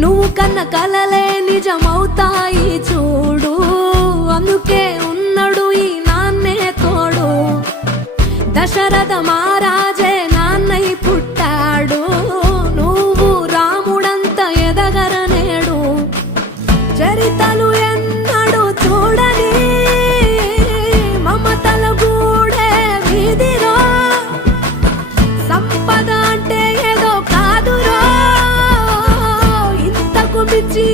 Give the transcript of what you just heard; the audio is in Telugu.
నువ్వు కన్న కలలే నిజమవుతాయి చూడు, అందుకే ఉన్నాడు ఈ నాన్నే తోడు. దశరథ మహారాజే నాన్నై పుట్టాడు, నువ్వు రాముడంత ఎదగరనేడు. చరితలు ఎన్నడు చూడని మమతల గూడే వీధిలో, సంపద అంటే ఏదో కాదురో, ఇంతకు మించి